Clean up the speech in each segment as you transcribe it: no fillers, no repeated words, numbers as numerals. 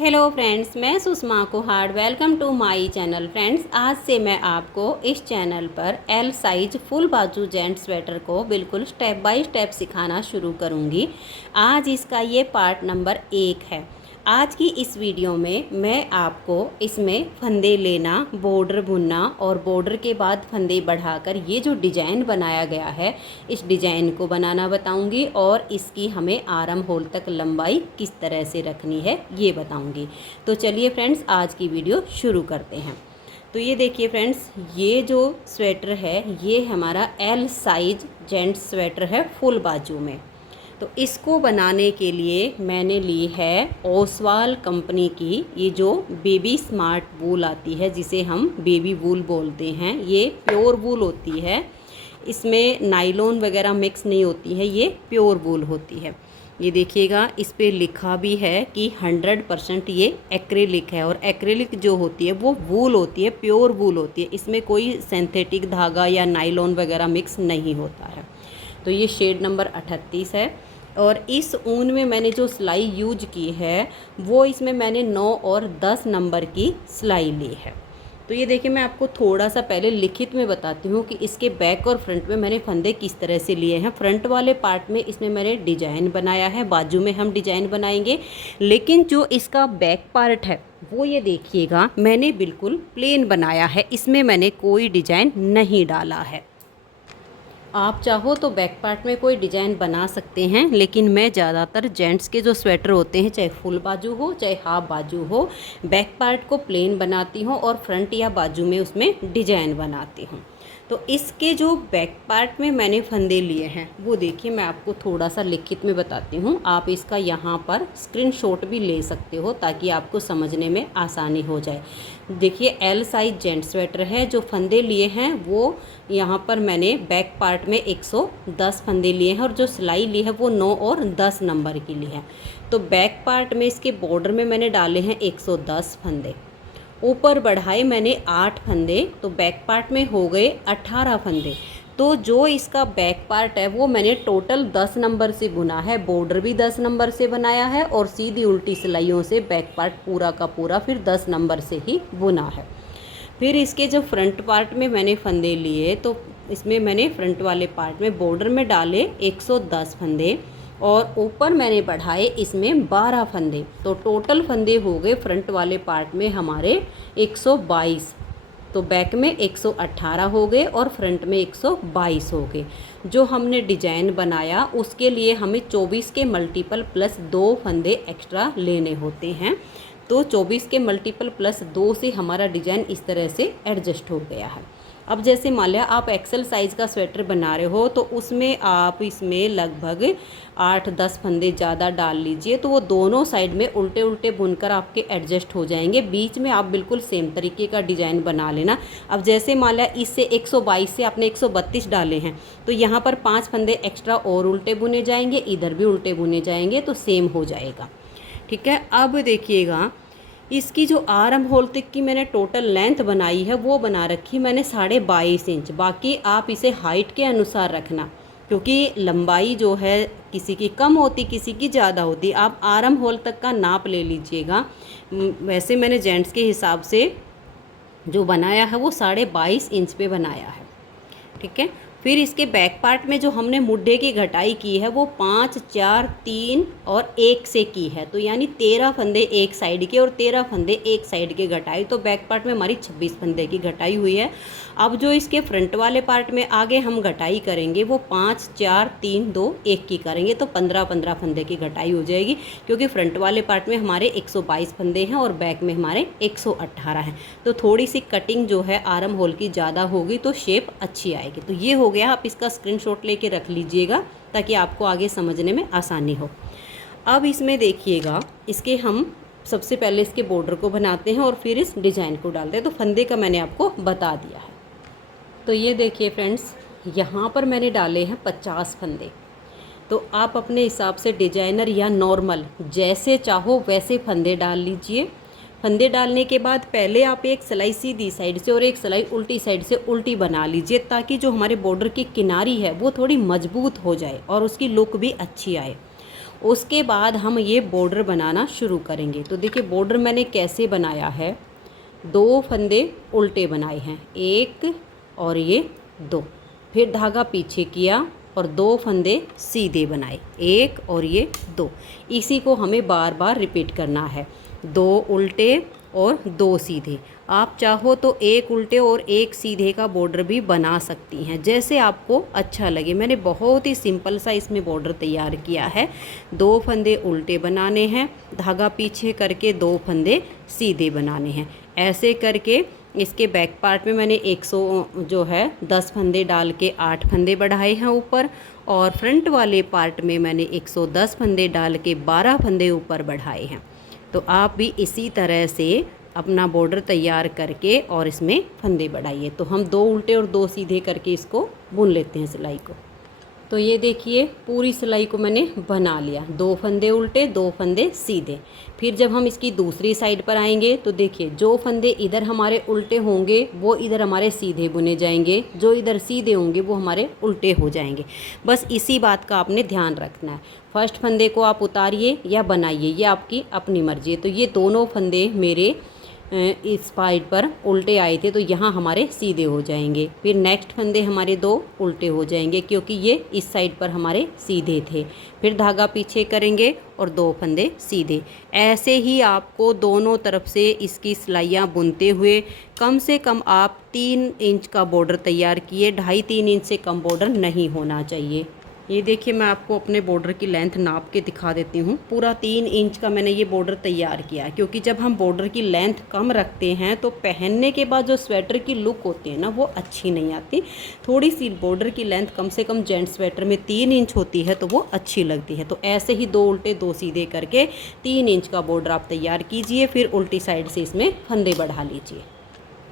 Hello friends, मैं Sushma Kuhad. Welcome to my channel. Friends, आज से मैं आपको इस चैनल पर एल साइज फुल बाजू जेंट स्वेटर को बिल्कुल स्टेप बाय स्टेप सिखाना शुरू करूंगी। आज इसका ये पार्ट नंबर 1 है। आज की इस वीडियो में मैं आपको इसमें फंदे लेना, बॉर्डर बुनना और बॉर्डर के बाद फंदे बढ़ाकर ये जो डिज़ाइन बनाया गया है, इस डिज़ाइन को बनाना बताऊंगी और इसकी हमें आर्म होल तक लंबाई किस तरह से रखनी है ये बताऊंगी। तो चलिए फ्रेंड्स, आज की वीडियो शुरू करते हैं। तो ये देखिए फ्रेंड्स, ये जो स्वेटर है ये हमारा एल साइज जेंट्स स्वेटर है फुल बाजू में। तो इसको बनाने के लिए मैंने ली है ओसवाल कंपनी की ये जो बेबी स्मार्ट वूल आती है, जिसे हम बेबी वूल बोलते हैं। ये प्योर वूल होती है, इसमें नाइलॉन वगैरह मिक्स नहीं होती है, ये प्योर वूल होती है। ये देखिएगा, इस पे लिखा भी है कि 100% ये एक्रेलिक है, और एक्रेलिक जो होती है वो वूल होती है, प्योर वूल होती है। इसमें कोई सिंथेटिक धागा या नाइलॉन वगैरह मिक्स नहीं होता है। तो ये शेड नंबर 38 है, और इस ऊन में मैंने जो सिलाई यूज की है वो इसमें मैंने 9 और 10 नंबर की सिलाई ली है। तो ये देखिए, मैं आपको थोड़ा सा पहले लिखित में बताती हूँ कि इसके बैक और फ्रंट में मैंने फंदे किस तरह से लिए हैं। फ्रंट वाले पार्ट में इसमें मैंने डिजाइन बनाया है, बाजू में हम डिजाइन बनाएंगे, लेकिन जो इसका बैक पार्ट है वो ये देखिएगा, मैंने बिल्कुल प्लेन बनाया है, इसमें मैंने कोई डिजाइन नहीं डाला है। आप चाहो तो बैक पार्ट में कोई डिज़ाइन बना सकते हैं, लेकिन मैं ज़्यादातर जेंट्स के जो स्वेटर होते हैं, चाहे फुल बाजू हो चाहे हाफ बाजू हो, बैक पार्ट को प्लेन बनाती हूँ और फ्रंट या बाजू में उसमें डिज़ाइन बनाती हूँ। तो इसके जो बैक पार्ट में मैंने फंदे लिए हैं वो देखिए, मैं आपको थोड़ा सा लिखित में बताती हूँ। आप इसका यहाँ पर स्क्रीनशॉट भी ले सकते हो ताकि आपको समझने में आसानी हो जाए। देखिए, एल साइज जेंट स्वेटर है। जो फंदे लिए हैं वो यहाँ पर मैंने बैक पार्ट में 110 फंदे लिए हैं, और जो सिलाई ली है वो 9 और 10 नंबर की ली है। तो बैक पार्ट में इसके बॉर्डर में मैंने डाले हैं 110 फंदे, ऊपर बढ़ाए मैंने 8 फंदे, तो बैक पार्ट में हो गए 18 फंदे। तो जो इसका बैक पार्ट है वो मैंने टोटल 10 नंबर से बुना है, बॉर्डर भी 10 नंबर से बनाया है, और सीधी उल्टी सिलाइयों से बैक पार्ट पूरा का पूरा फिर 10 नंबर से ही बुना है। फिर इसके जो फ्रंट पार्ट में मैंने फंदे लिए, तो इसमें मैंने फ्रंट वाले पार्ट में बॉर्डर में डाले 110 फंदे, और ऊपर मैंने बढ़ाए इसमें 12 फंदे। तो टोटल फंदे हो गए फ्रंट वाले पार्ट में हमारे 122। तो बैक में 118 हो गए और फ्रंट में 122 हो गए। जो हमने डिजाइन बनाया उसके लिए हमें 24 के मल्टीपल प्लस 2 फंदे एक्स्ट्रा लेने होते हैं। तो 24 के मल्टीपल प्लस 2 से हमारा डिजाइन इस तरह से एडजस्ट हो गया है। अब जैसे मान लिया आप एक्सेल साइज़ का स्वेटर बना रहे हो, तो उसमें आप इसमें लगभग 8-10 फंदे ज़्यादा डाल लीजिए, तो वो दोनों साइड में उल्टे उल्टे बुनकर आपके एडजस्ट हो जाएंगे। बीच में आप बिल्कुल सेम तरीके का डिज़ाइन बना लेना। अब जैसे मान लिया इससे 122 से आपने 132 डाले हैं, तो यहाँ पर 5 फंदे एक्स्ट्रा और उल्टे बुने जाएंगे, इधर भी उल्टे बुने जाएंगे, तो सेम हो जाएगा। ठीक है। अब देखिएगा, इसकी जो आर्म होल तक की मैंने टोटल लेंथ बनाई है वो बना रखी मैंने 22.5 इंच। बाकी आप इसे हाइट के अनुसार रखना, क्योंकि लंबाई जो है किसी की कम होती किसी की ज़्यादा होती। आप आर्म होल तक का नाप ले लीजिएगा। वैसे मैंने जेंट्स के हिसाब से जो बनाया है वो 22.5 इंच पे बनाया है। ठीक है। फिर इसके बैक पार्ट में जो हमने मुड्ढे की घटाई की है वो 5, 4, 3 और 1 से की है, तो यानी 13 फंदे एक साइड के और 13 फंदे एक साइड के घटाई। तो बैक पार्ट में हमारी 26 फंदे की घटाई हुई है। अब जो इसके फ्रंट वाले पार्ट में आगे हम घटाई करेंगे वो 5, 4, 3, 2, 1 की करेंगे, तो 15-15 फंदे की घटाई हो जाएगी, क्योंकि फ्रंट वाले पार्ट में हमारे 122 फंदे हैं और बैक में हमारे 118 हैं। तो थोड़ी सी कटिंग जो है आर्म होल की ज़्यादा होगी तो शेप अच्छी आएगी। तो ये हो गया। आप इसका स्क्रीनशॉट लेके रख लीजिएगा ताकि आपको आगे समझने में आसानी हो। अब इसमें देखिएगा, इसके हम सबसे पहले इसके बॉर्डर को बनाते हैं और फिर इस डिज़ाइन को डालते हैं। तो फंदे का मैंने आपको बता दिया है। तो ये देखिए फ्रेंड्स, यहाँ पर मैंने डाले हैं 50 फंदे। तो आप अपने हिसाब से डिजाइनर या नॉर्मल जैसे चाहो वैसे फंदे डाल लीजिए। फंदे डालने के बाद पहले आप एक सिलाई सीधी साइड से और एक सिलाई उल्टी साइड से उल्टी बना लीजिए, ताकि जो हमारे बॉर्डर की किनारी है वो थोड़ी मजबूत हो जाए और उसकी लुक भी अच्छी आए। उसके बाद हम ये बॉर्डर बनाना शुरू करेंगे। तो देखिए बॉर्डर मैंने कैसे बनाया है, 2 फंदे उल्टे बनाए हैं, 1 और ये 2, फिर धागा पीछे किया और 2 फंदे सीधे बनाए, 1 और ये 2। इसी को हमें बार बार रिपीट करना है, 2 उल्टे और 2 सीधे। आप चाहो तो 1 उल्टे और 1 सीधे का बॉर्डर भी बना सकती हैं, जैसे आपको अच्छा लगे। मैंने बहुत ही सिंपल सा इसमें बॉर्डर तैयार किया है। 2 फंदे उल्टे बनाने हैं, धागा पीछे करके 2 फंदे सीधे बनाने हैं। ऐसे करके इसके बैक पार्ट में मैंने 10 फंदे डाल के 8 फंदे बढ़ाए हैं ऊपर, और फ्रंट वाले पार्ट में मैंने 110 फंदे डाल के 12 फंदे ऊपर बढ़ाए हैं। तो आप भी इसी तरह से अपना बॉर्डर तैयार करके और इसमें फंदे बढ़ाइए। तो हम 2 उल्टे और 2 सीधे करके इसको बुन लेते हैं सिलाई को। तो ये देखिए पूरी सिलाई को मैंने बना लिया, 2 फंदे उल्टे 2 फंदे सीधे। फिर जब हम इसकी दूसरी साइड पर आएंगे तो देखिए जो फंदे इधर हमारे उल्टे होंगे वो इधर हमारे सीधे बुने जाएंगे, जो इधर सीधे होंगे वो हमारे उल्टे हो जाएंगे। बस इसी बात का आपने ध्यान रखना है। फर्स्ट फंदे को आप उतारिए या बनाइए, ये आपकी अपनी मर्जी है। तो ये दोनों फंदे मेरे इस साइड पर उल्टे आए थे, तो यहाँ हमारे सीधे हो जाएंगे। फिर नेक्स्ट फंदे हमारे 2 उल्टे हो जाएंगे क्योंकि ये इस साइड पर हमारे सीधे थे। फिर धागा पीछे करेंगे और 2 फंदे सीधे। ऐसे ही आपको दोनों तरफ से इसकी सिलाइयाँ बुनते हुए कम से कम आप 3 इंच का बॉर्डर तैयार किए, 2.5-3 इंच से कम बॉर्डर नहीं होना चाहिए। ये देखिए मैं आपको अपने बॉर्डर की लेंथ नाप के दिखा देती हूँ। पूरा 3 इंच का मैंने ये बॉर्डर तैयार किया है, क्योंकि जब हम बॉर्डर की लेंथ कम रखते हैं तो पहनने के बाद जो स्वेटर की लुक होती है ना वो अच्छी नहीं आती। थोड़ी सी बॉर्डर की लेंथ कम से कम जेंट्स स्वेटर में 3 इंच होती है तो वो अच्छी लगती है। तो ऐसे ही 2 उल्टे 2 सीधे करके 3 इंच का बॉर्डर आप तैयार कीजिए, फिर उल्टी साइड से इसमें फंदे बढ़ा लीजिए।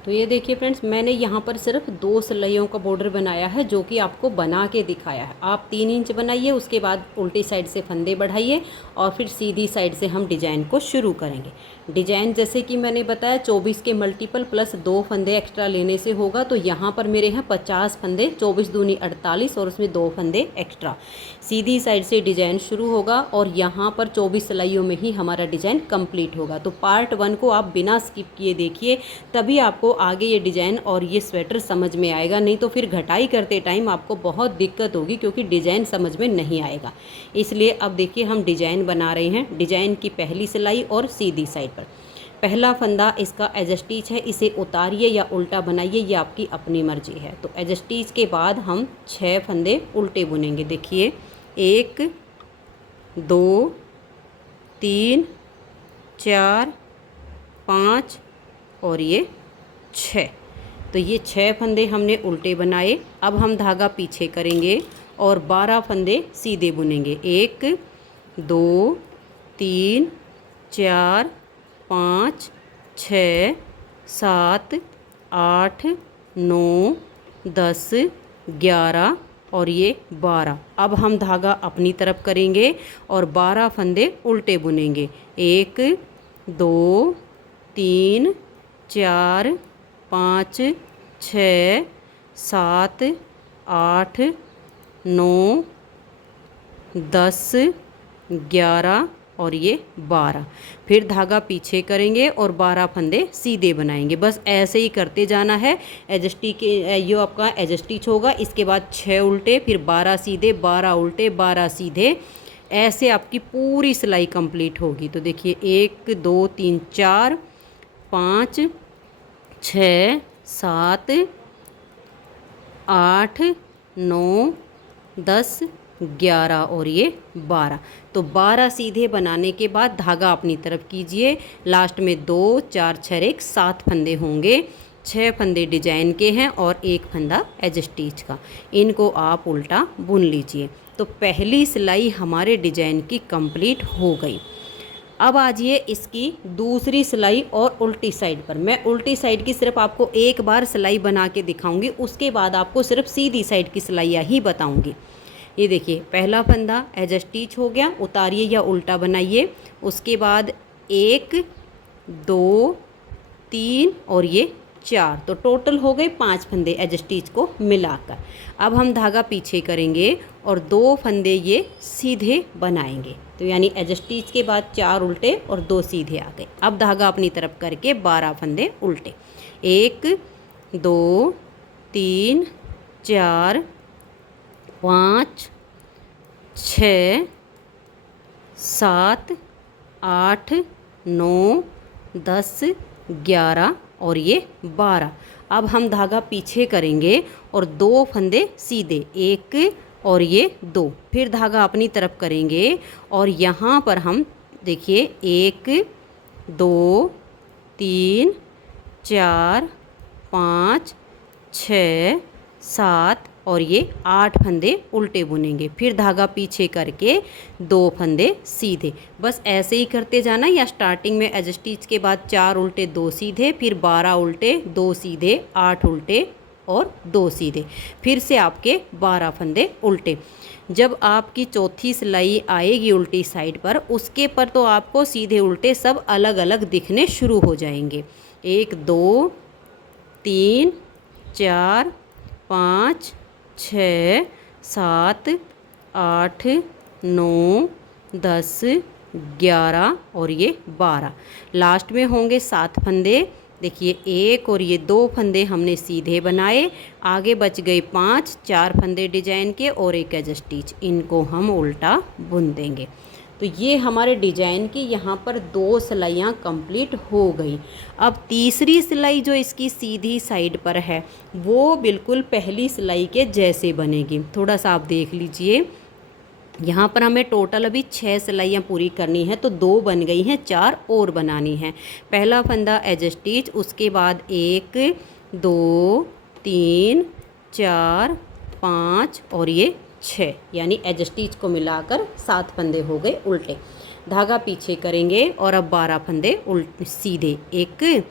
तो ये देखिए फ्रेंड्स, मैंने यहाँ पर सिर्फ 2 सिलाइयों का बॉर्डर बनाया है जो कि आपको बना के दिखाया है। आप 3 इंच बनाइए, उसके बाद उल्टी साइड से फंदे बढ़ाइए और फिर सीधी साइड से हम डिजाइन को शुरू करेंगे। डिजाइन जैसे कि मैंने बताया 24 के मल्टीपल प्लस 2 फंदे एक्स्ट्रा लेने से होगा। तो यहाँ पर मेरे हैं 50 फंदे, 24 दूनी 48 और उसमें 2 फंदे एक्स्ट्रा। सीधी साइड से डिजाइन शुरू होगा और यहाँ पर 24 सिलाइयों में ही हमारा डिजाइन कंप्लीट होगा। तो पार्ट 1 को आप बिना स्किप किए देखिए, तभी आपको आगे ये डिजाइन और ये स्वेटर समझ में आएगा। नहीं तो फिर घटाई करते टाइम आपको बहुत दिक्कत होगी, क्योंकि डिजाइन समझ में नहीं आएगा। इसलिए अब देखिए हम डिजाइन बना रहे हैं। डिजाइन की पहली सिलाई और सीधी साइड पर पहला फंदा इसका एज स्टिच है, इसे उतारिए या उल्टा बनाइए, ये आपकी अपनी मर्जी है। तो एज स्टिच के बाद हम 6 फंदे उल्टे बुनेंगे। देखिए 1 2 3 4 5 और ये 6। तो ये 6 फंदे हमने उल्टे बनाए। अब हम धागा पीछे करेंगे और 12 फंदे सीधे बुनेंगे। 1 2 3 4 5 6 7 8 9 10 11 और ये 12। अब हम धागा अपनी तरफ करेंगे और 12 फंदे उल्टे बुनेंगे। 1 2 3 4 5 6 7 8 9 10 11 और ये 12। फिर धागा पीछे करेंगे और 12 फंदे सीधे बनाएंगे। बस ऐसे ही करते जाना है। एजस्टी के ये आपका एजस्टिच होगा, इसके बाद 6 उल्टे, फिर 12 सीधे, 12 उल्टे, 12 सीधे। ऐसे आपकी पूरी सिलाई कंप्लीट होगी। तो देखिए 1 2 3 4 5 6 7 8 9 10 11 और ये 12। तो 12 सीधे बनाने के बाद धागा अपनी तरफ कीजिए। लास्ट में 2 4 6 1 7 फंदे होंगे। 6 फंदे डिजाइन के हैं और 1 फंदा एज स्टिच का। इनको आप उल्टा बुन लीजिए। तो पहली सिलाई हमारे डिजाइन की कंप्लीट हो गई। अब आ जाइए इसकी दूसरी सिलाई और उल्टी साइड पर। मैं उल्टी साइड की सिर्फ आपको एक बार सिलाई बना के दिखाऊंगी, उसके बाद आपको सिर्फ सीधी साइड की सिलाइयाँ ही बताऊंगी। ये देखिए पहला फंदा एज स्टिच हो गया, उतारिए या उल्टा बनाइए। उसके बाद 1 2 3 और ये 4। तो टोटल हो गए 5 फंदे एज स्टिच को मिलाकर। अब हम धागा पीछे करेंगे और 2 फंदे ये सीधे बनाएंगे। तो यानी एज स्टिच के बाद 4 उल्टे और 2 सीधे आ गए। अब धागा अपनी तरफ करके 12 फंदे उल्टे, 1 2 3 4 5 6 7 8 9 10 11 और ये 12। अब हम धागा पीछे करेंगे और 2 फंदे सीधे, 1 और ये 2, फिर धागा अपनी तरफ करेंगे और यहाँ पर हम देखिए 1 2 3 4 5 6 7 और ये 8 फंदे उल्टे बुनेंगे, फिर धागा पीछे करके 2 फंदे सीधे। बस ऐसे ही करते जाना, या स्टार्टिंग में एज स्टिच के बाद 4 उल्टे 2 सीधे, फिर 12 उल्टे 2 सीधे, 8 उल्टे और 2 सीधे, फिर से आपके 12 फंदे उल्टे। जब आपकी चौथी सिलाई आएगी उल्टी साइड पर, उसके पर तो आपको सीधे उल्टे सब अलग अलग दिखने शुरू हो जाएंगे। 1 2 3 4 5 6 7 8 9 10 11 और ये 12। लास्ट में होंगे 7 फंदे। देखिए 1 और ये 2 फंदे हमने सीधे बनाए, आगे बच गए 5, 4 फंदे डिजाइन के और एक एज स्टिच, इनको हम उल्टा बुन देंगे। तो ये हमारे डिजाइन की यहाँ पर 2 सिलाइयाँ कंप्लीट हो गई। अब तीसरी सिलाई जो इसकी सीधी साइड पर है वो बिल्कुल पहली सिलाई के जैसे बनेगी। थोड़ा सा आप देख लीजिए, यहाँ पर हमें टोटल अभी 6 सिलाइयाँ पूरी करनी है, तो 2 बन गई हैं, 4 और बनानी है। पहला फंदा एज स्टिच, उसके बाद 1 2 3 4 5 और ये 6, यानी एज स्टिच को मिलाकर 7 फंदे हो गए उल्टे। धागा पीछे करेंगे और अब 12 फंदे उल्टे सीधे, 1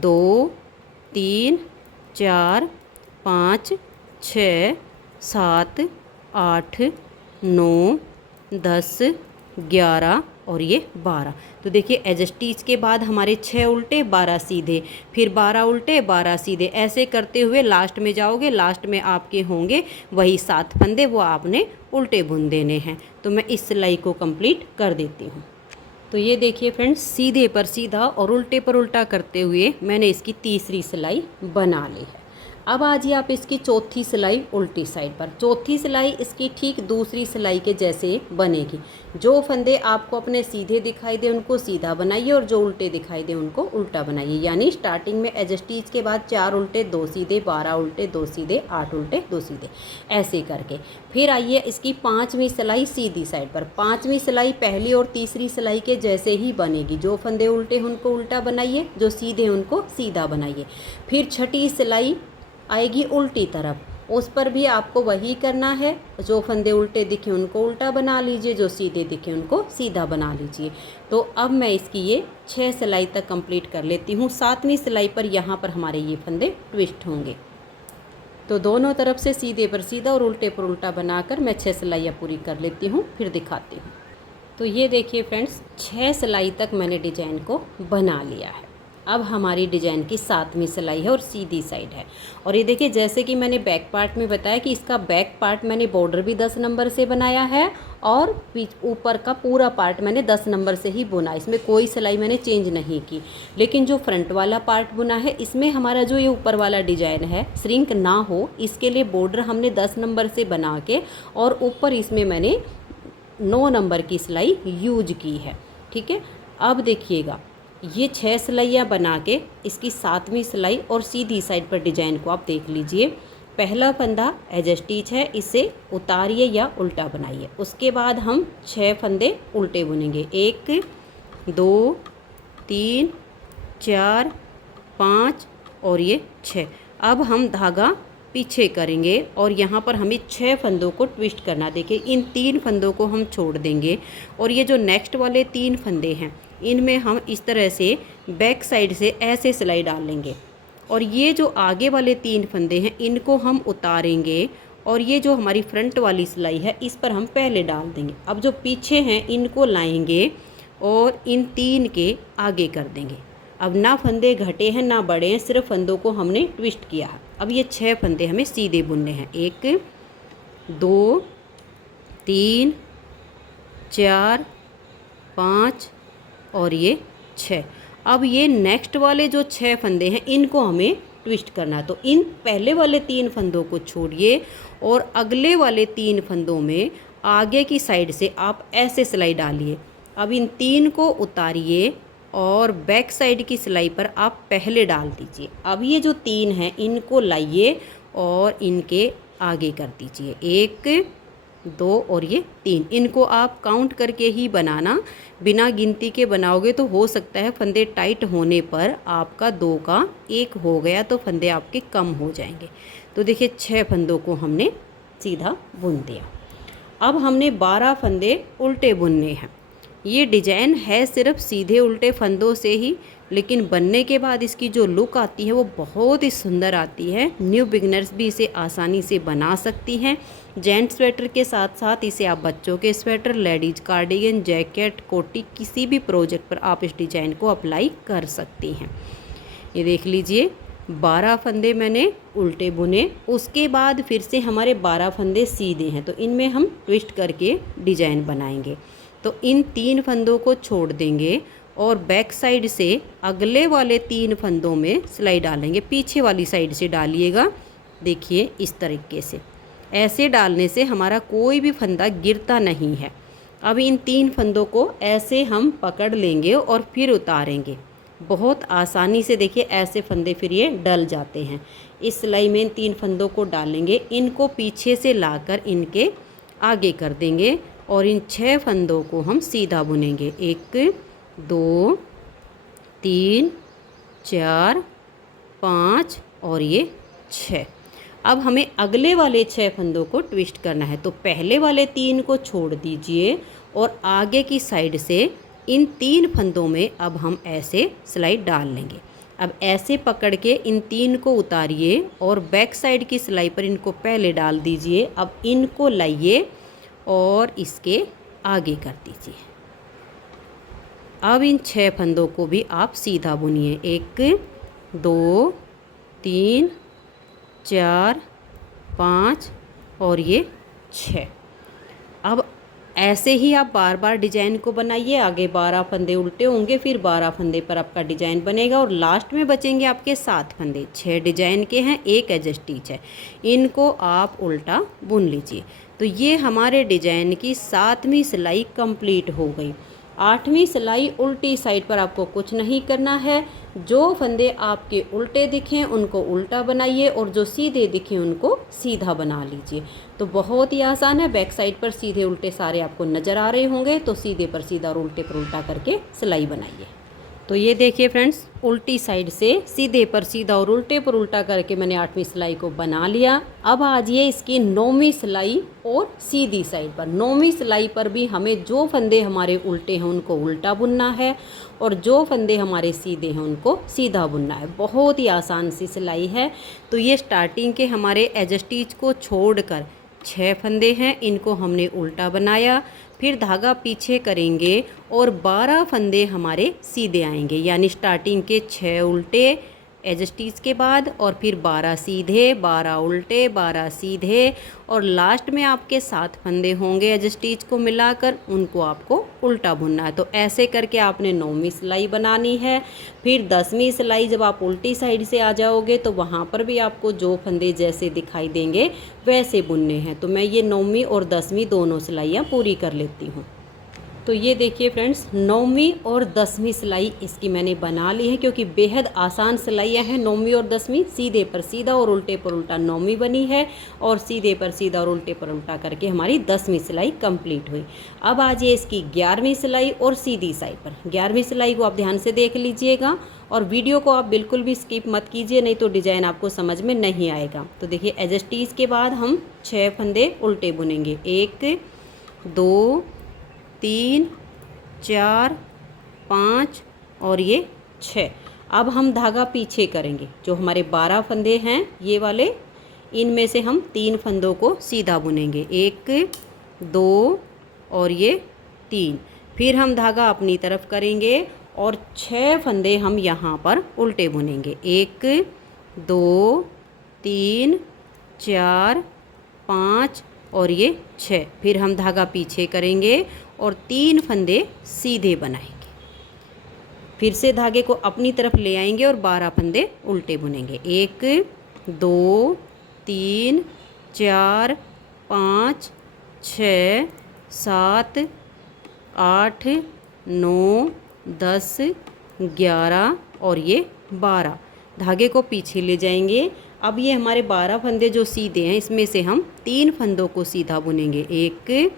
2 3 4 5 6 7 8 9 10 11 और ये 12। तो देखिए एज स्टिच के बाद हमारे 6 उल्टे 12 सीधे, फिर 12 उल्टे 12 सीधे, ऐसे करते हुए लास्ट में जाओगे। लास्ट में आपके होंगे वही 7 फंदे, वो आपने उल्टे बुन देने हैं। तो मैं इस सिलाई को कंप्लीट कर देती हूँ। तो ये देखिए फ्रेंड्स, सीधे पर सीधा और उल्टे पर उल्टा करते हुए मैंने इसकी तीसरी सिलाई बना ली है। अब आजिए आप इसकी चौथी सिलाई उल्टी साइड पर। चौथी सिलाई इसकी ठीक दूसरी सिलाई के जैसे बनेगी। जो फंदे आपको अपने सीधे दिखाई दे उनको सीधा बनाइए और जो उल्टे दिखाई दे उनको उल्टा बनाइए। यानी स्टार्टिंग में एज स्टिच के बाद 4 उल्टे 2 सीधे, 12 उल्टे 2 सीधे, 8 उल्टे 2 सीधे, ऐसे करके। फिर आइए इसकी 5वीं सिलाई सीधी साइड पर। 5वीं सिलाई पहली और तीसरी सिलाई के जैसे ही बनेगी। जो फंदे उल्टे उनको उल्टा बनाइए, जो सीधे उनको सीधा बनाइए। फिर छठी सिलाई आएगी उल्टी तरफ, उस पर भी आपको वही करना है। जो फंदे उल्टे दिखे उनको उल्टा बना लीजिए, जो सीधे दिखे उनको सीधा बना लीजिए। तो अब मैं इसकी ये 6 सिलाई तक कंप्लीट कर लेती हूँ। 7वीं सिलाई पर यहाँ पर हमारे ये फंदे ट्विस्ट होंगे। तो दोनों तरफ से सीधे पर सीधा और उल्टे पर उल्टा बनाकर मैं 6 सिलाइयाँ पूरी कर लेती हूँ, फिर दिखाती हूँ। तो ये देखिए फ्रेंड्स, 6 सिलाई तक मैंने डिजाइन को बना लिया है। अब हमारी डिजाइन की 7वीं सिलाई है और सीधी साइड है। और ये देखिए, जैसे कि मैंने बैक पार्ट में बताया कि इसका बैक पार्ट मैंने बॉर्डर भी 10 नंबर से बनाया है और ऊपर का पूरा पार्ट मैंने 10 नंबर से ही बुना। इसमें कोई सिलाई मैंने चेंज नहीं की। लेकिन जो फ्रंट वाला पार्ट बुना है, इसमें हमारा जो ये ऊपर वाला डिजाइन है श्रिंक ना हो, इसके लिए बॉर्डर हमने 10 नंबर से बना के और ऊपर इसमें मैंने 9 नंबर की सिलाई यूज की है। ठीक है, अब देखिएगा, ये 6 सिलाइयाँ बना के इसकी 7वीं सिलाई और सीधी साइड पर डिजाइन को आप देख लीजिए। पहला फंदा एज स्टिच है, इसे उतारिए या उल्टा बनाइए। उसके बाद हम 6 फंदे उल्टे बुनेंगे, 1 2 3 4 5 और ये 6। अब हम धागा पीछे करेंगे और यहाँ पर हमें 6 फंदों को ट्विस्ट करना। देखिए, इन 3 फंदों को हम छोड़ देंगे और ये जो नेक्स्ट वाले 3 फंदे हैं इनमें हम इस तरह से बैक साइड से ऐसे सिलाई डाल लेंगे और ये जो आगे वाले 3 फंदे हैं इनको हम उतारेंगे और ये जो हमारी फ्रंट वाली सिलाई है इस पर हम पहले डाल देंगे। अब जो पीछे हैं इनको लाएंगे और इन 3 के आगे कर देंगे। अब ना फंदे घटे हैं ना बढ़े हैं, सिर्फ फंदों को हमने ट्विस्ट किया है। अब ये 6 फंदे हमें सीधे बुनने हैं, 1 2 3 4 5 और ये 6। अब ये नेक्स्ट वाले जो 6 फंदे हैं इनको हमें ट्विस्ट करना है। तो इन पहले वाले 3 फंदों को छोड़िए और अगले वाले 3 फंदों में आगे की साइड से आप ऐसे सिलाई डालिए। अब इन 3 को उतारिए और बैक साइड की सिलाई पर आप पहले डाल दीजिए। अब ये जो 3 हैं इनको लाइए और इनके आगे कर दीजिए। 1 2 और ये 3। इनको आप काउंट करके ही बनाना, बिना गिनती के बनाओगे तो हो सकता है फंदे टाइट होने पर आपका 2 का 1 हो गया तो फंदे आपके कम हो जाएंगे। तो देखिए 6 फंदों को हमने सीधा बुन दिया। अब हमने 12 फंदे उल्टे बुनने हैं। ये डिजाइन है सिर्फ सीधे उल्टे फंदों से ही, लेकिन बनने के बाद इसकी जो लुक आती है वो बहुत ही सुंदर आती है। न्यू बिगनर्स भी इसे आसानी से बना सकती हैं। जेंट स्वेटर के साथ साथ इसे आप बच्चों के स्वेटर, लेडीज कार्डिगन, जैकेट, कोटी, किसी भी प्रोजेक्ट पर आप इस डिज़ाइन को अप्लाई कर सकती हैं। ये देख लीजिए 12 फंदे मैंने उल्टे बुने, उसके बाद फिर से हमारे 12 फंदे सीधे हैं, तो इनमें हम ट्विस्ट करके डिजाइन बनाएंगे। तो इन 3 फंदों को छोड़ देंगे और बैक साइड से अगले वाले 3 फंदों में सिलाई डालेंगे। पीछे वाली साइड से डालिएगा, देखिए इस तरीके से। ऐसे डालने से हमारा कोई भी फंदा गिरता नहीं है। अब इन 3 फंदों को ऐसे हम पकड़ लेंगे और फिर उतारेंगे। बहुत आसानी से देखिए ऐसे फंदे फिर ये डल जाते हैं। इस सिलाई में इन 3 फंदों को डालेंगे, इनको पीछे से लाकर इनके आगे कर देंगे और इन 6 फंदों को हम सीधा बुनेंगे। 1 2 3 4 5 और ये 6। अब हमें अगले वाले 6 फंदों को ट्विस्ट करना है। तो पहले वाले 3 को छोड़ दीजिए और आगे की साइड से इन 3 फंदों में अब हम ऐसे सिलाई डाल लेंगे। अब ऐसे पकड़ के इन 3 को उतारिए और बैक साइड की सिलाई पर इनको पहले डाल दीजिए। अब इनको लाइए और इसके आगे कर दीजिए। अब इन 6 फंदों को भी आप सीधा बुनिए। 1 2 3 4 5 और ये 6। अब ऐसे ही आप बार बार डिजाइन को बनाइए। आगे 12 फंदे उल्टे होंगे, फिर 12 फंदे पर आपका डिजाइन बनेगा और लास्ट में बचेंगे आपके 7 फंदे। 6 डिजाइन के हैं, 1 एज स्टिच है। इनको आप उल्टा बुन लीजिए। तो ये हमारे डिजाइन की 7वीं सिलाई कंप्लीट हो गई। 8वीं सिलाई उल्टी साइड पर आपको कुछ नहीं करना है। जो फंदे आपके उल्टे दिखें उनको उल्टा बनाइए और जो सीधे दिखें उनको सीधा बना लीजिए। तो बहुत ही आसान है। बैक साइड पर सीधे उल्टे सारे आपको नज़र आ रहे होंगे, तो सीधे पर सीधा और उल्टे पर उल्टा करके सिलाई बनाइए। तो ये देखिए फ्रेंड्स, उल्टी साइड से सीधे पर सीधा और उल्टे पर उल्टा करके मैंने 8वीं सिलाई को बना लिया। अब आ जाइए इसकी 9वीं सिलाई और सीधी साइड पर। 9वीं सिलाई पर भी हमें जो फंदे हमारे उल्टे हैं उनको उल्टा बुनना है और जो फंदे हमारे सीधे हैं उनको सीधा बुनना है। बहुत ही आसान सी सिलाई है। तो ये स्टार्टिंग के हमारे एज स्टिच को छोड़कर 6 फंदे हैं, इनको हमने उल्टा बनाया, फिर धागा पीछे करेंगे और 12 फंदे हमारे सीधे आएंगे। यानी स्टार्टिंग के 6 उल्टे एज स्टिच के बाद और फिर 12 सीधे, 12 उल्टे, 12 सीधे और लास्ट में आपके 7 फंदे होंगे एज स्टिच को मिलाकर, उनको आपको उल्टा बुनना है। तो ऐसे करके आपने 9वीं सिलाई बनानी है। फिर 10वीं सिलाई जब आप उल्टी साइड से आ जाओगे तो वहाँ पर भी आपको जो फंदे जैसे दिखाई देंगे वैसे बुनने हैं। तो मैं ये 9वीं और 10वीं दोनों सिलाइयाँ पूरी कर लेती हूँ। तो ये देखिए फ्रेंड्स, 9वीं और 10वीं सिलाई इसकी मैंने बना ली है, क्योंकि बेहद आसान सिलाइयाँ हैं। 9वीं और 10वीं सीधे पर सीधा और उल्टे पर उल्टा 9वीं बनी है और सीधे पर सीधा और उल्टे पर उल्टा करके हमारी 10वीं सिलाई कंप्लीट हुई। अब आ जाइए इसकी 11वीं सिलाई और सीधी साइड पर। 11वीं सिलाई को आप ध्यान से देख लीजिएगा और वीडियो को आप बिल्कुल भी स्किप मत कीजिए, नहीं तो डिज़ाइन आपको समझ में नहीं आएगा। तो देखिए एज स्टिच के बाद हम 6 फंदे उल्टे बुनेंगे। 1 2 3 4 5 और ये 6। अब हम धागा पीछे करेंगे। जो हमारे 12 फंदे हैं ये वाले, इनमें से हम 3 फंदों को सीधा बुनेंगे। 1 2 और ये 3। फिर हम धागा अपनी तरफ करेंगे और 6 फंदे हम यहाँ पर उल्टे बुनेंगे। 1 2 3 4 5 और ये 6। फिर हम धागा पीछे करेंगे और 3 फंदे सीधे बनाएंगे। फिर से धागे को अपनी तरफ ले आएंगे और 12 फंदे उल्टे बुनेंगे। 1 2 3 4 5 6 7 8 9 10 11 और ये 12। धागे को पीछे ले जाएंगे। अब ये हमारे 12 फंदे जो सीधे हैं, इसमें से हम 3 फंदों को सीधा बुनेंगे। 1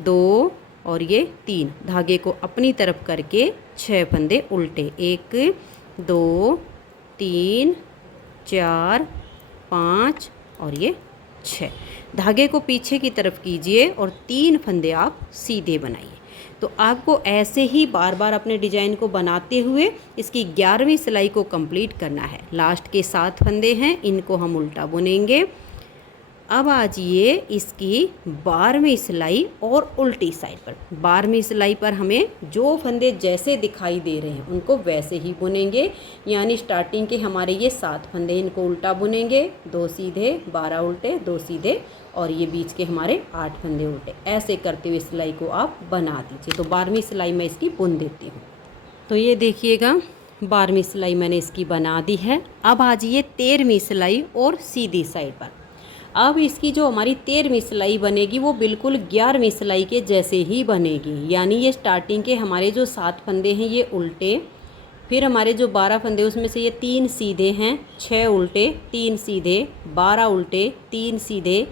2 और ये 3। धागे को अपनी तरफ करके 6 फंदे उल्टे। 1 2 3 4 5 और ये 6। धागे को पीछे की तरफ कीजिए और 3 फंदे आप सीधे बनाइए। तो आपको ऐसे ही बार बार अपने डिजाइन को बनाते हुए इसकी 11वीं सिलाई को कंप्लीट करना है। लास्ट के 7 फंदे हैं, इनको हम उल्टा बुनेंगे। अब आजिए इसकी 12वीं सिलाई और उल्टी साइड पर। 12वीं सिलाई पर हमें जो फंदे जैसे दिखाई दे रहे हैं उनको वैसे ही बुनेंगे। यानी स्टार्टिंग के हमारे ये 7 फंदे, इनको उल्टा बुनेंगे। 2 सीधे 12 उल्टे, 2 सीधे और ये बीच के हमारे 8 फंदे उल्टे। ऐसे करते हुए सिलाई को आप बना दीजिए। तो 12वीं सिलाई मैं इसकी बुन देती हूँ। तो ये देखिएगा 12वीं सिलाई मैंने इसकी बना दी है। अब आजिए 13वीं सिलाई और सीधी साइड पर। अब इसकी जो हमारी 13वीं सिलाई बनेगी वो बिल्कुल 11वीं सिलाई के जैसे ही बनेगी। यानी ये स्टार्टिंग के हमारे जो 7 फंदे हैं ये उल्टे, फिर हमारे जो 12 फंदे उसमें से ये 3 सीधे हैं, 6 उल्टे 3 सीधे, 12 उल्टे 3 सीधे,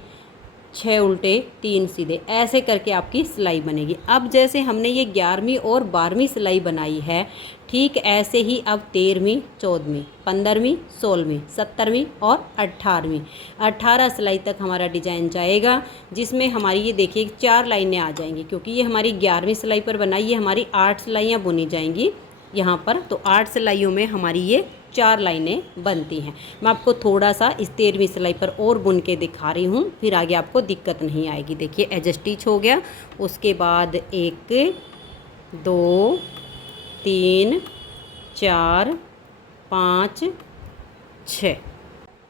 6 उल्टे 3 सीधे। ऐसे करके आपकी सिलाई बनेगी। अब जैसे हमने ये 11वीं और 12वीं सिलाई बनाई है, ठीक ऐसे ही अब 13वीं 14वीं 15वीं 16वीं 17वीं और 18वीं 18 सिलाई तक हमारा डिजाइन जाएगा, जिसमें हमारी ये देखिए 4 लाइनें आ जाएंगी। क्योंकि ये हमारी 11वीं सिलाई पर बनाई है, हमारी 8 सिलाइयाँ बुनी जाएंगी यहाँ पर। तो 8 सिलाइयों में हमारी ये 4 लाइनें बनती हैं। मैं आपको थोड़ा सा इस 13वीं सिलाई पर और बुन के दिखा रही हूँ, फिर आगे आपको दिक्कत नहीं आएगी। देखिए एज स्टिच हो गया, उसके बाद 1 2 3 4 5 6।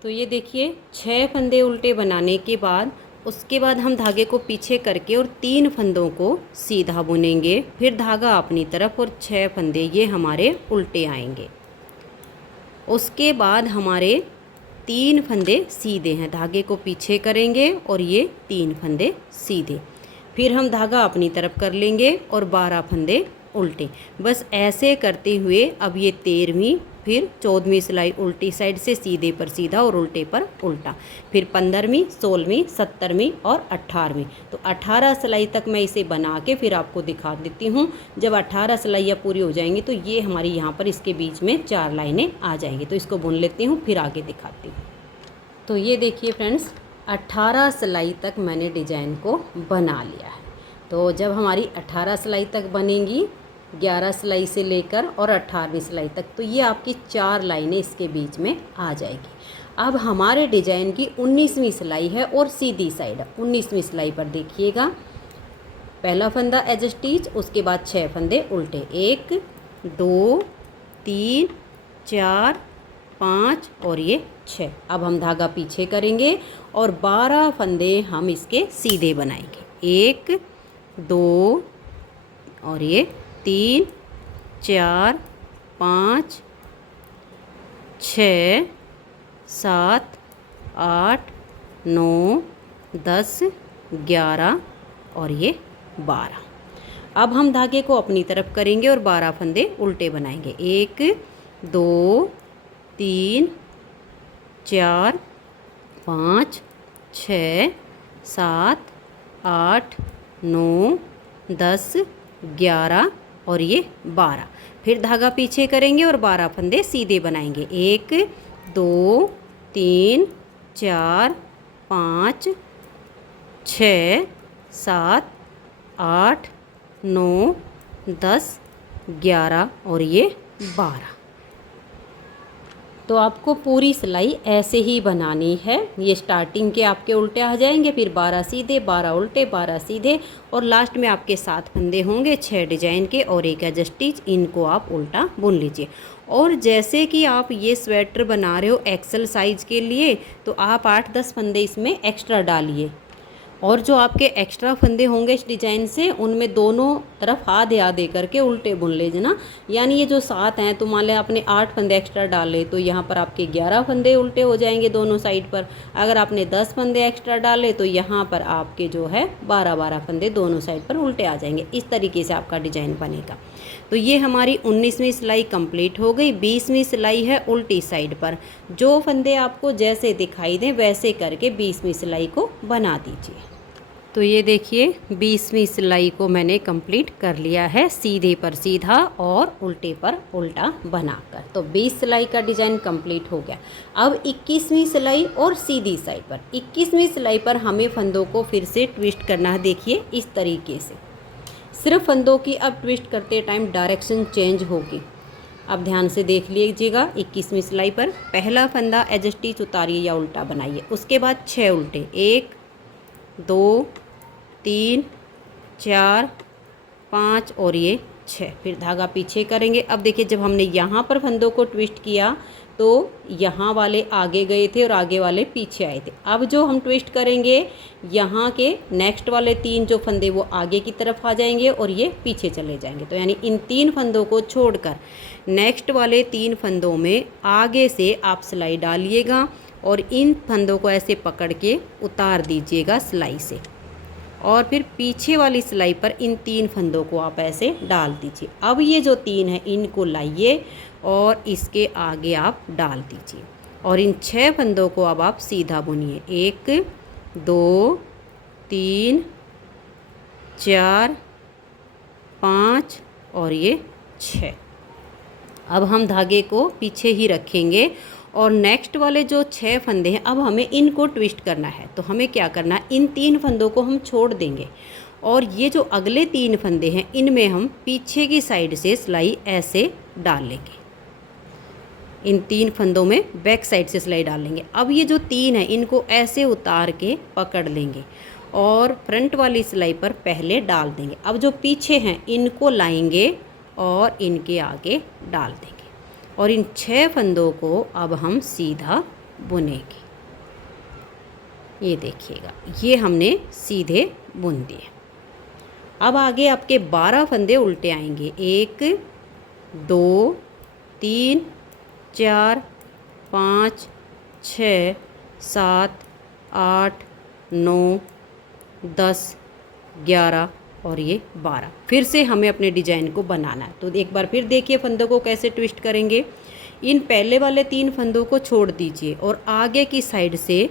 तो ये देखिए 6 फंदे उल्टे बनाने के बाद उसके बाद हम धागे को पीछे करके और 3 फंदों को सीधा बुनेंगे। फिर धागा अपनी तरफ और 6 फंदे ये हमारे उल्टे आएंगे। उसके बाद हमारे 3 फंदे सीधे हैं, धागे को पीछे करेंगे और ये 3 फंदे सीधे। फिर हम धागा अपनी तरफ कर लेंगे और 12 फंदे उल्टे। बस ऐसे करते हुए अब ये 13वीं फिर 14वीं सिलाई उल्टी साइड से सीधे पर सीधा और उल्टे पर उल्टा, फिर 15वीं 16वीं 17वीं और 18वीं। तो 18 सिलाई तक मैं इसे बना के फिर आपको दिखा देती हूँ। जब 18 सिलाइयाँ पूरी हो जाएंगी तो ये हमारी यहाँ पर इसके बीच में 4 लाइनें आ जाएंगी। तो इसको बुन लेती हूँ, फिर आगे दिखाती हूँ। तो ये देखिए फ्रेंड्स 18 सिलाई तक मैंने डिजाइन को बना लिया है। तो जब हमारी 18 सिलाई तक बनेंगी 11 सिलाई से लेकर और 18वीं सिलाई तक, तो ये आपकी 4 लाइनें इसके बीच में आ जाएगी। अब हमारे डिजाइन की 19वीं सिलाई है और सीधी साइड। 19वीं सिलाई पर देखिएगा, पहला फंदा एज स्टिच, उसके बाद 6 फंदे उल्टे। 1 2 3 4 5 और ये 6। अब हम धागा पीछे करेंगे और 12 फंदे हम इसके सीधे बनाएंगे। 1 2 और ये 3 4 5 6 7 8 9 10 11 और ये 12। अब हम धागे को अपनी तरफ करेंगे और 12 फंदे उल्टे बनाएंगे। 1 2 3 4 5 6 7 8 9 10 11 और ये 12। फिर धागा पीछे करेंगे और 12 फंदे सीधे बनाएंगे। 1 2 3 4 5 6 7 8 9 10 11 और ये 12। तो आपको पूरी सिलाई ऐसे ही बनानी है। ये स्टार्टिंग के आपके उल्टे आ जाएंगे, फिर 12 सीधे 12 उल्टे 12 सीधे और लास्ट में आपके 7 फंदे होंगे 6 डिजाइन के और एक एज स्टिच। इनको आप उल्टा बुन लीजिए। और जैसे कि आप ये स्वेटर बना रहे हो एक्सेल साइज के लिए, तो आप 8-10 फंदे इसमें एक्स्ट्रा डालिए। और जो आपके एक्स्ट्रा फंदे होंगे इस डिज़ाइन से, उनमें दोनों तरफ आधे आधे करके उल्टे बुन लेना। यानी ये जो 7 हैं, तो मान लें आपने 8 फंदे एक्स्ट्रा डाले तो यहाँ पर आपके 11 फंदे उल्टे हो जाएंगे दोनों साइड पर। अगर आपने 10 फंदे एक्स्ट्रा डाले तो यहाँ पर आपके जो है 12-12 फंदे दोनों साइड पर उल्टे आ जाएंगे। इस तरीके से आपका डिज़ाइन बनेगा। तो ये हमारी 19वीं सिलाई कंप्लीट हो गई। 20वीं सिलाई है उल्टी साइड पर। जो फंदे आपको जैसे दिखाई दें वैसे करके 20वीं सिलाई को बना दीजिए। तो ये देखिए 20वीं सिलाई को मैंने कंप्लीट कर लिया है, सीधे पर सीधा और उल्टे पर उल्टा बनाकर। तो 20 सिलाई का डिज़ाइन कंप्लीट हो गया। अब 21वीं सिलाई और सीधी साइड पर। 21वीं सिलाई पर हमें फंदों को फिर से ट्विस्ट करना है। देखिए इस तरीके से, सिर्फ फंदों की अब ट्विस्ट करते टाइम डायरेक्शन चेंज होगी। अब ध्यान से देख लीजिएगा। 21वीं सिलाई पर पहला फंदा एज स्टिच उतारिए या उल्टा बनाइए, उसके बाद 6 उल्टे, 1 2 3 4 5 और ये 6। फिर धागा पीछे करेंगे। अब देखिए जब हमने यहाँ पर फंदों को ट्विस्ट किया तो यहाँ वाले आगे गए थे और आगे वाले पीछे आए थे। अब जो हम ट्विस्ट करेंगे, यहाँ के नेक्स्ट वाले 3 जो फंदे वो आगे की तरफ आ जाएंगे और ये पीछे चले जाएंगे। तो यानी इन 3 फंदों को छोड़कर नेक्स्ट वाले 3 फंदों में आगे से आप सिलाई डालिएगा और इन फंदों को ऐसे पकड़ के उतार दीजिएगा सिलाई से, और फिर पीछे वाली सिलाई पर इन 3 फंदों को आप ऐसे डाल दीजिए। अब ये जो 3 हैं इनको लाइए और इसके आगे आप डाल दीजिए और इन 6 फंदों को अब आप सीधा बुनिए। 1 2 3 4 5 और ये 6। अब हम धागे को पीछे ही रखेंगे और नेक्स्ट वाले जो 6 फंदे हैं अब हमें इनको ट्विस्ट करना है। तो हमें क्या करना है, इन 3 फंदों को हम छोड़ देंगे और ये जो अगले 3 फंदे हैं इनमें हम पीछे की साइड से सिलाई ऐसे डाल लेंगे। इन 3 फंदों में बैक साइड से सिलाई डाल लेंगे। अब ये जो 3 हैं इनको ऐसे उतार के पकड़ लेंगे और फ्रंट वाली सिलाई पर पहले डाल देंगे। अब जो पीछे हैं इनको लाएंगे और इनके आगे डाल देंगे और इन 6 फंदों को अब हम सीधा बुनेंगे। ये देखिएगा, ये हमने सीधे बुन दिए। अब आगे आपके 12 फंदे उल्टे आएंगे। 1 2 3 4 5 6 7 8 9 10 11 और ये 12। फिर से हमें अपने डिजाइन को बनाना है। तो एक बार फिर देखिए फंदों को कैसे ट्विस्ट करेंगे। इन पहले वाले 3 फंदों को छोड़ दीजिए और आगे की साइड से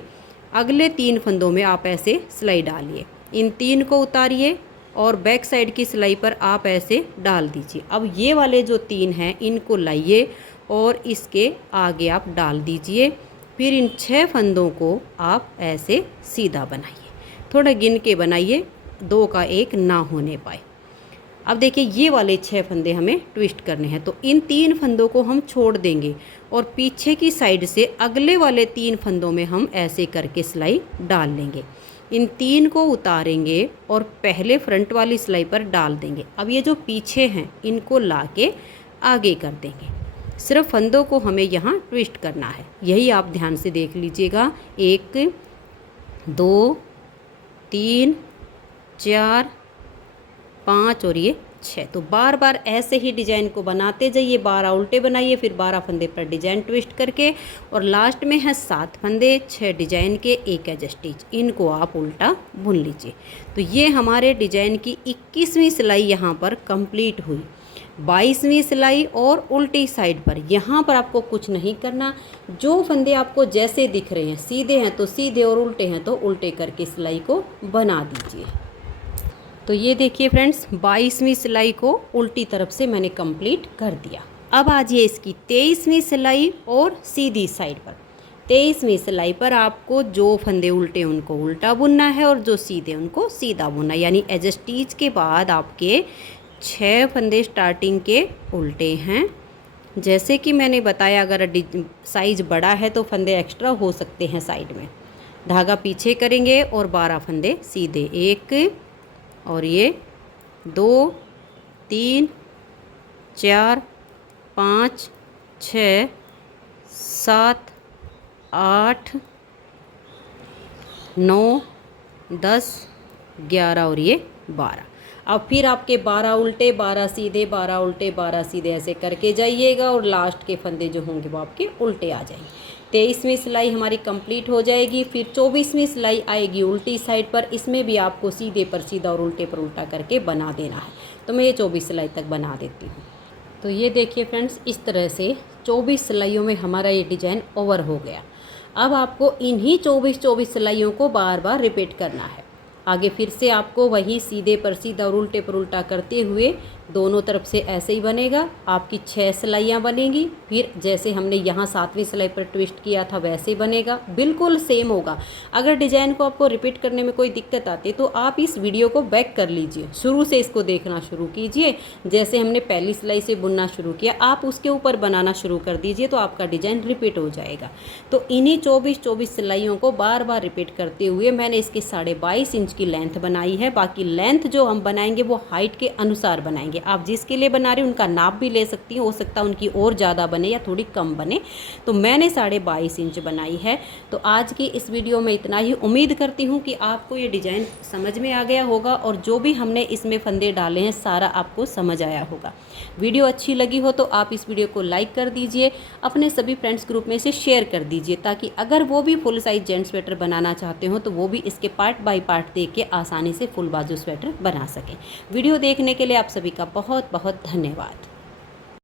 अगले 3 फंदों में आप ऐसे सिलाई डालिए। इन 3 को उतारिए और बैक साइड की सिलाई पर आप ऐसे डाल दीजिए। अब ये वाले जो 3 हैं इनको लाइए और इसके आगे आप डाल दीजिए। फिर इन 6 फंदों को आप ऐसे सीधा बनाइए। थोड़ा गिन के बनाइए, 2 का 1 ना होने पाए। अब देखिए ये वाले 6 फंदे हमें ट्विस्ट करने हैं। तो इन 3 फंदों को हम छोड़ देंगे और पीछे की साइड से अगले वाले 3 फंदों में हम ऐसे करके सिलाई डाल लेंगे। इन 3 को उतारेंगे और पहले फ्रंट वाली सिलाई पर डाल देंगे। अब ये जो पीछे हैं इनको ला के आगे कर देंगे। सिर्फ फंदों को हमें यहाँ ट्विस्ट करना है, यही आप ध्यान से देख लीजिएगा। 1 2 3 4 5 और ये 6। तो बार बार ऐसे ही डिजाइन को बनाते जाइए। 12 उल्टे बनाइए, फिर 12 फंदे पर डिजाइन ट्विस्ट करके और लास्ट में है 7 फंदे, 6 डिजाइन के, 1 एज स्टिच। इनको आप उल्टा बुन लीजिए। तो ये हमारे डिजाइन की 21वीं सिलाई यहाँ पर कंप्लीट हुई। 22वीं सिलाई और उल्टी साइड पर यहाँ पर आपको कुछ नहीं करना। जो फंदे आपको जैसे दिख रहे हैं, सीधे हैं तो सीधे और उल्टे हैं तो उल्टे करके सिलाई को बना दीजिए। तो ये देखिए फ्रेंड्स, 22वीं सिलाई को उल्टी तरफ से मैंने कंप्लीट कर दिया। अब आ जाइए इसकी 23वीं सिलाई और सीधी साइड पर। 23वीं सिलाई पर आपको जो फंदे उल्टे उनको उल्टा बुनना है और जो सीधे उनको सीधा बुनना है। यानी एज स्टिच के बाद आपके 6 फंदे स्टार्टिंग के उल्टे हैं। जैसे कि मैंने बताया, अगर साइज़ बड़ा है तो फंदे एक्स्ट्रा हो सकते हैं साइड में। धागा पीछे करेंगे और 12 फंदे सीधे। 1 और ये 2 3 4 5 6 7 8 9 10, 11 और ये 12। अब फिर आपके 12 उल्टे 12 सीधे, 12 उल्टे 12 सीधे ऐसे करके जाइएगा और लास्ट के फंदे जो होंगे वो आपके उल्टे आ जाएंगे। 23वीं सिलाई हमारी कंप्लीट हो जाएगी। फिर 24वीं सिलाई आएगी उल्टी साइड पर, इसमें भी आपको सीधे पर सीधा और उल्टे पर उल्टा करके बना देना है। तो मैं ये 24 सिलाई तक बना देती हूँ। तो ये देखिए फ्रेंड्स, इस तरह से 24 सिलाइयों में हमारा ये डिज़ाइन ओवर हो गया। अब आपको इन्हीं 24 सिलाइयों को बार बार रिपीट करना है। आगे फिर से आपको वही सीधे पर सीधा और उल्टे पर उल्टा करते हुए दोनों तरफ से ऐसे ही बनेगा। आपकी 6 सिलाइयाँ बनेंगी। फिर जैसे हमने यहाँ 7वीं सिलाई पर ट्विस्ट किया था वैसे बनेगा, बिल्कुल सेम होगा। अगर डिज़ाइन को आपको रिपीट करने में कोई दिक्कत आती है तो आप इस वीडियो को बैक कर लीजिए, शुरू से इसको देखना शुरू कीजिए। जैसे हमने पहली सिलाई से बुनना शुरू किया, आप उसके ऊपर बनाना शुरू कर दीजिए तो आपका डिज़ाइन रिपीट हो जाएगा। तो इन्हीं 24 सिलाइयों को बार बार रिपीट करते हुए मैंने इसकी 22.5 इंच की लेंथ बनाई है। बाकी लेंथ जो हम बनाएंगे वो हाइट के अनुसार बनाएंगे। आप जिसके लिए बना रहे हैं उनका नाप भी ले सकती हैं, हो सकता है उनकी और ज़्यादा बने या थोड़ी कम बने। तो मैंने 22.5 इंच बनाई है। तो आज की इस वीडियो में इतना ही। उम्मीद करती हूँ कि आपको ये डिज़ाइन समझ में आ गया होगा और जो भी हमने इसमें फंदे डाले हैं सारा आपको समझ आया होगा। वीडियो अच्छी लगी हो तो आप इस वीडियो को लाइक कर दीजिए, अपने सभी फ्रेंड्स ग्रुप में से शेयर कर दीजिए, ताकि अगर वो भी फुल साइज जेंट्स स्वेटर बनाना चाहते हो तो वो भी इसके पार्ट बाय पार्ट देख के आसानी से फुल बाजू स्वेटर बना सकें। वीडियो देखने के लिए आप सभी का बहुत बहुत धन्यवाद।